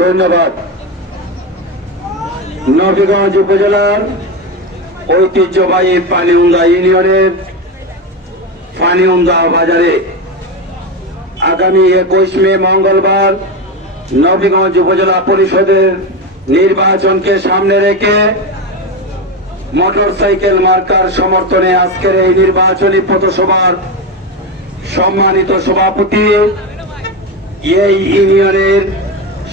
ধন্যবাদ। নবীগঞ্জ উপজেলার ঐতিহ্যবাহী পানিউন্দা ইউনিয়নের পানিউন্দা বাজারে আগামী একুশ মে মঙ্গলবার নবীগঞ্জ উপজেলা পরিষদের নির্বাচনকে সামনে রেখে মোটরসাইকেল মার্কার সমর্থনে আজকের এই নির্বাচনী পথসভার সম্মানিত সভাপতি এই ইউনিয়নের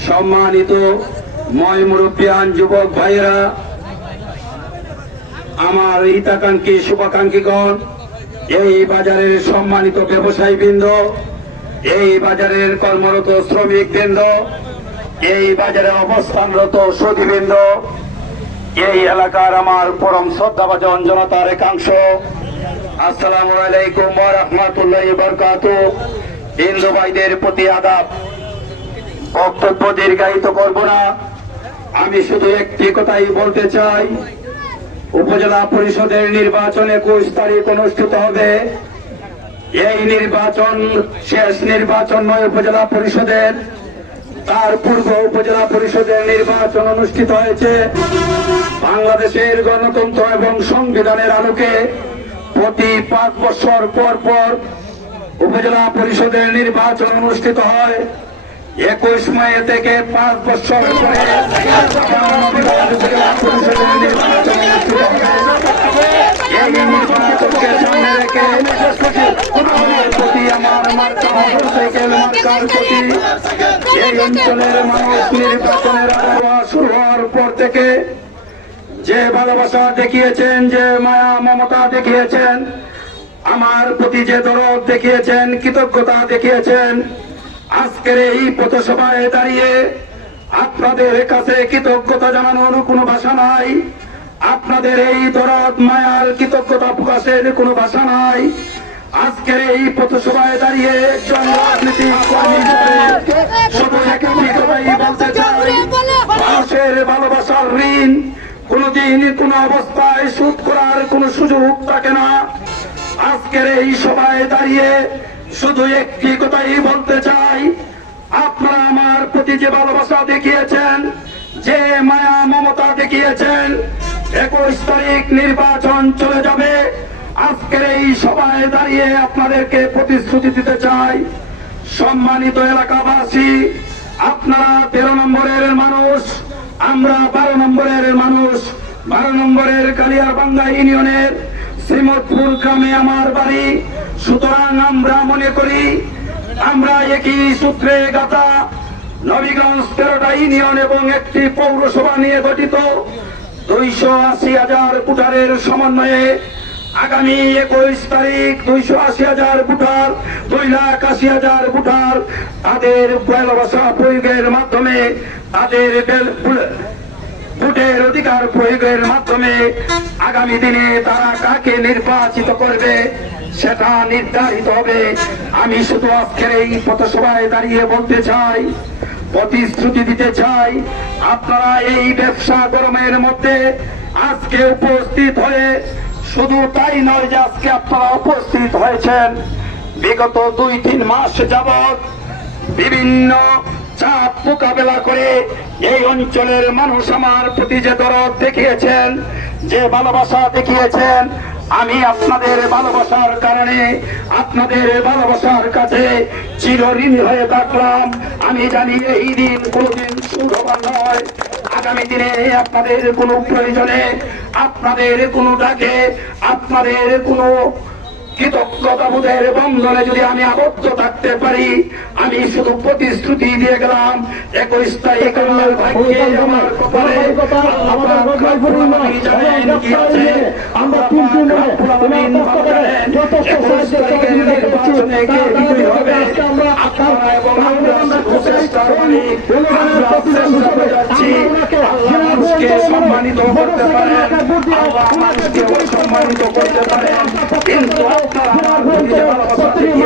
সম্মানিত ময় মুরব্বিয়ান যুবক ভাইয়েরা, আমার হিতাকাঙ্ক্ষী, শুভাকাঙ্ক্ষীগণ, এই বাজারের সম্মানিত ব্যবসায়ী বৃন্দ এই বাজারের কর্মরত শ্রমিক বৃন্দ এই বাজারে অবস্থানরত সতীবৃন্দ এই এলাকার আমার পরম শ্রদ্ধাভাজন জনতার একাংশ, আসসালামু আলাইকুম রাহমাতুল্লাহি ওয়া বারাকাতুহু। হিন্দু ভাইদের প্রতি আদাব। বক্তব্য দীর্ঘায়িত করব না। আমি শুধু একটি কথাই বলতে চাই। উপজেলা পরিষদের নির্বাচন একুশ তারিখ অনুষ্ঠিত হবে। এই নির্বাচন শেষ নির্বাচন নয় উপজেলা পরিষদের। তার পূর্ব উপজেলা পরিষদের নির্বাচন অনুষ্ঠিত হয়েছে। বাংলাদেশের গণতন্ত্র এবং সংবিধানের আলোকে প্রতি পাঁচ বছর পর পর উপজেলা পরিষদের নির্বাচন অনুষ্ঠিত হয়। একুশ মে থেকে পাঁচ বছর এই প্রতি আমার এই অঞ্চলের মানুষ নির্বাচনের থেকে যে ভালোবাসা দেখিয়েছেন, যে মায়া, মমতা দেখিয়েছেন, আমার প্রতি যে দরদ দেখিয়েছেন, কৃতজ্ঞতা দেখিয়েছেন আজকের এই পথসভায় দাঁড়িয়ে আপনাদের কাছে কৃতজ্ঞতা জানানোর কোনো ভাষা নাই। আপনাদের এই দরদ, মায়ার কৃতজ্ঞতা প্রকাশের কোনো ভাষা নাই। আজকের এই পথসভায় দাঁড়িয়ে একজন বলতে চাই ভালোবাসার ঋণ কোনদিন কোন অবস্থায় সুদ করার কোন সুযোগ থাকে না। আজকের এই সভায় দাঁড়িয়ে শুধু একটি কথাই বলতে চাই। আপনারা আমার প্রতি যে ভালোবাসা দেখিয়েছেন, যে মায়া, মমতা দেখিয়েছেন, একুশ তারিখ নির্বাচন চলে যাবে। আজকের এই সভায় দাঁড়িয়ে আপনাদেরকে প্রতিশ্রুতি দিতে চাই। সম্মানিত এলাকাবাসী, আপনারা তেরো নম্বরের মানুষ, আমরা বারো নম্বরের মানুষ। বারো নম্বরের কালিয়ারবাঙ্গা ইউনিয়নের শ্রীমতপুর গ্রামে আমার বাড়ি। সুতরাং আমরা মনে করি, আমরা একই সূত্রে গাথা নবীগঞ্জ তেরোটা ইউনিয়ন এবং একটি পৌরসভা নিয়ে গঠিত। দুইশো আশি হাজার ভোটারের সমন্বয়ে আগামী একুশ তারিখ দুইশো আশি হাজার ভোটার, দুই লাখ আশি হাজার ভোটার তাদের ভালোবাসা প্রয়োগের মাধ্যমে তাদের ভোটের অধিকার প্রয়োগের মাধ্যমে আগামী দিনে তারা কাকে নির্বাচিত করবে সেটা নির্ধারিত হবে। আমি শুধু আজকের এই পথসভায় দাঁড়িয়ে বলতে চাই, প্রতিশ্রুতি দিতে চাই, আপনারা এই ব্যবসা গরমের মধ্যে আজকে উপস্থিত হয়ে শুধু তাই নয় যে আজকে আপনারা উপস্থিত হয়েছেন, বিগত দুই তিন মাস যাবৎ বিভিন্ন চাপ মোকাবেলা করে এই অঞ্চলের মানুষ আমার প্রতি যে দরদ দেখিয়েছেন যে ভালোবাসা দেখিয়েছেন, আমি আপনাদের ভালোবাসার কারণে, আপনাদের ভালোবাসার কাছে চিরঋণ হয়ে থাকলাম। আমি জানি এই দিন কোনোদিন সুখবার নয়। আগামী দিনে আপনাদের কোনো প্রয়োজনে, আপনাদের কোনো ডাকে, আপনাদের কোনো কৃতজ্ঞতাবোধের বন্ধনে যদি আমি আবদ্ধ থাকতে পারি আমি শুধু প্রতিশ্রুতি দিয়ে গেলাম একুশ তারিখ ভাগ্যে আমার কপালে। আমরা যথেষ্ট সাহায্য সম্মানিত করতে পারেন। সম্মানিত করতে পারেন কিন্তু আপনারা জেলা আমার প্রতি যে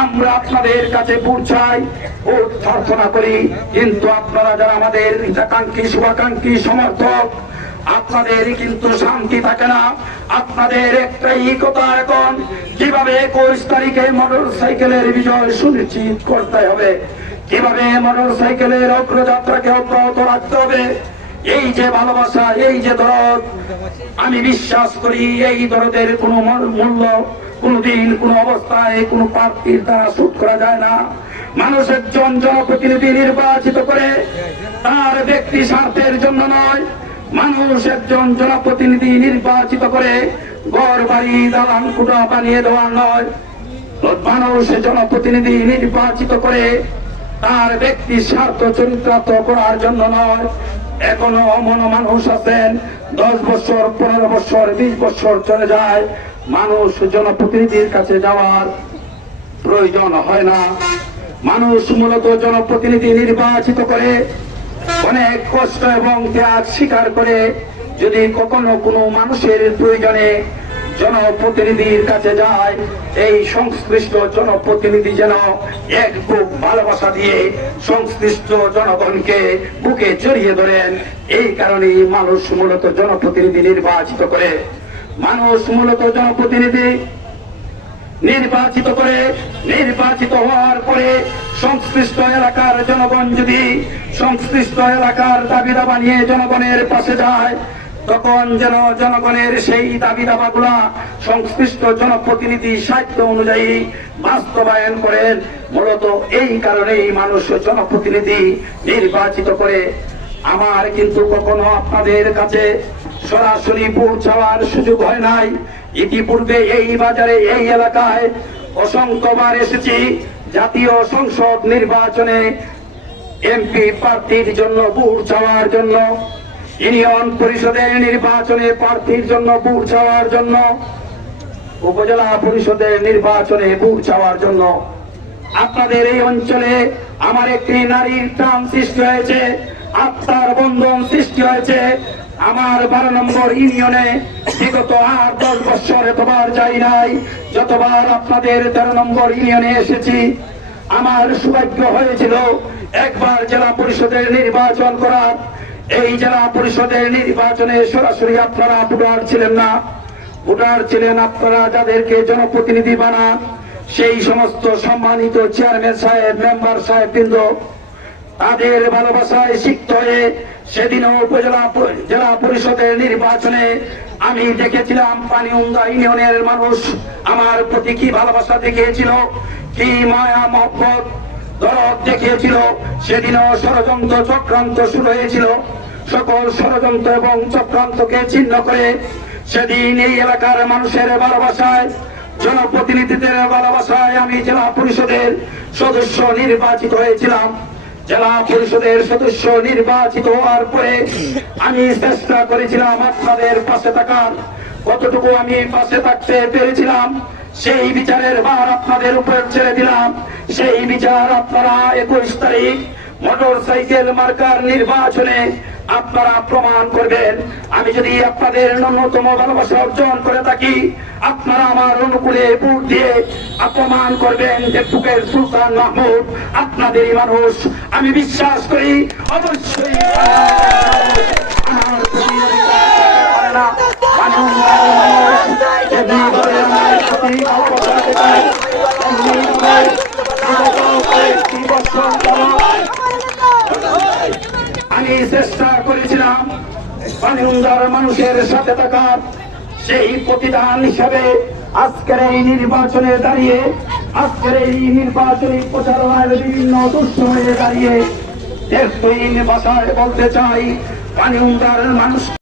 আমরা আপনাদের কাছে পৌঁছাই ও প্রার্থনা করি। কিন্তু আপনারা যারা আমাদের হিতাকাঙ্ক্ষী, শুভাকাঙ্ক্ষী সমর্থক, আপনাদের কিন্তু শান্তি থাকে না। আপনাদের একটাই কথা এখন, কীভাবে একুশ তারিখে মোটর সাইকেলের বিজয় সুনিশ্চিত করতে হবে? কীভাবে মোটর সাইকেলের অগ্রযাত্রাকে অব্যাহত রাখতে হবে? এই যে ভালোবাসা, এই যে দরদ, আমি বিশ্বাস করি এই দরদের কোনো মূল্য কোনদিন কোন অবস্থায় কোন প্রার্থীর দ্বারা শোধ করা যায় না। মানুষ একজন জনপ্রতিনিধি নির্বাচিত করে তার ব্যক্তি স্বার্থের জন্য নয় মানুষ একজন জনপ্রতিনিধি নির্বাচিত করে গড় বাড়ি, দালান কুটা বানিয়ে দেওয়ার নয়। মানুষ জনপ্রতিনিধি নির্বাচিত করে তার ব্যক্তি স্বার্থ চরিত্রার্থ করার জন্য নয়। এখনও অমন মানুষ আছেন, দশ বছর, পনেরো বছর, বিশ বছর চলে যায়। মানুষ জনপ্রতিনিধির কাছে যাওয়ার প্রয়োজন হয় না। মানুষ মূলত জনপ্রতিনিধি নির্বাচিত করে, অনেক কষ্ট এবং ত্যাগ স্বীকার করে। যদি কখনো কোনো মানুষের প্রয়োজনে জনপ্রতিনিধির কাছে যায়, এই সংশ্লিষ্ট জনপ্রতিনিধি যেন এক বুক ভালোবাসা দিয়ে সংশ্লিষ্ট জনগণকে বুকে জড়িয়ে ধরেন, এই কারণেই মানুষ মূলত জনপ্রতিনিধি নির্বাচিত করে। মানুষ মূলত জনপ্রতিনিধি। নির্বাচিত করে, নির্বাচিত হওয়ার পরে সংশ্লিষ্ট এলাকার জনগণ যদি সংশ্লিষ্ট এলাকার দাবি দাবা নিয়ে জনগণের পাশে যায়, তখন যেন জনগণের সেই দাবি দাবাগুলা সংশ্লিষ্ট জনপ্রতিনিধি সাহিত্য অনুযায়ী বাস্তবায়ন করেন। মূলত এই কারণেই মানুষ জনপ্রতিনিধি নির্বাচিত করে। আমার কিন্তু কখনো আপনাদের কাছে সরাসরি পৌঁছাওয়ার সুযোগ হয় নাই। ইতিপূর্বে এই বাজারে, এই এলাকায় অসংখ্যবার এসেছি। জাতীয় সংসদ নির্বাচনে এমপি প্রার্থীর জন্য ভোট চাওয়ার জন্য, ইউনিয়ন পরিষদের নির্বাচনে প্রার্থীর জন্য ভোট চাওয়ার জন্য, উপজেলা পরিষদের নির্বাচনে ভোট চাওয়ার জন্য। আপনাদের এই অঞ্চলে আমার একটি নারীর টান সৃষ্টি হয়েছে, আত্মার বন্ধন সৃষ্টি হয়েছে। আমার বারো নম্বর ইউনিয়নে বিগত আট, দশ বছর এতবার যাই নাই। যতবার আপনাদের তেরো নম্বর ইউনিয়নে এসেছি, আমার সৌভাগ্য হয়েছিল একবার জেলা পরিষদের নির্বাচন করার। এই জেলা পরিষদের নির্বাচনে সরাসরি আপনারা ভোটার ছিলেন না। ভোটার ছিলেন আপনারা যাদেরকে জনপ্রতিনিধি বানান সেই সমস্ত সম্মানিত চেয়ারম্যান সাহেব, মেম্বার সাহেব বৃন্দ তাদের ভালোবাসায় সিক্ত হয়ে সেদিন উপজেলা জেলা পরিষদের নির্বাচনে আমি দেখেছিলাম পানিউঙ্গা ইউনিয়নের মানুষ আমার প্রতি কি ভালোবাসা দেখিয়েছিল, কি মায়া মহব্বত, দরদ দেখিয়েছিল। সেদিনও ষড়যন্ত্র চক্রান্ত শুরু হয়েছিল। সকল ষড়যন্ত্র এবং চক্রান্তকে চিহ্ন করে সেদিন এই এলাকার মানুষের ভালোবাসায়, জনপ্রতিনিধিদের ভালোবাসায় আমি জেলা পরিষদের সদস্য নির্বাচিত হয়েছিলাম। জেলা পরিষদের সদস্য নির্বাচিত হওয়ার পরে আমি চেষ্টা করেছিলাম আপনাদের পাশে থাকার। কতটুকু আমি পাশে থাকতে পেরেছিলাম, সেই বিচারের ভার আপনাদের উপর ছেড়ে দিলাম। সেই বিচার আপনারা একুশ তারিখ মোটর সাইকেল মার্কার নির্বাচনে আপনারা প্রমাণ করবেন। আমি যদি আপনাদের ন্যূনতম ভালোবাসা অর্জন করে থাকি আপনারা আমার অনুকূলে ভোট দিয়ে অপমান করবেন যে বুকের সুলতান মাহমুদ আপনাদেরই মানুষ। আমি বিশ্বাস করি অবশ্যই আমার আমি চেষ্টা করেছিলাম পানিউন্দার মানুষের সাথে থাকার। সেই প্রতিদান হিসাবে আজকের এই নির্বাচনে দাঁড়িয়ে, আজকের এই নির্বাচনী প্রচারণার বিভিন্ন দুঃসময়ে দাঁড়িয়ে দেশ ভাষায় বলতে চাই পানিউন্দার মানুষ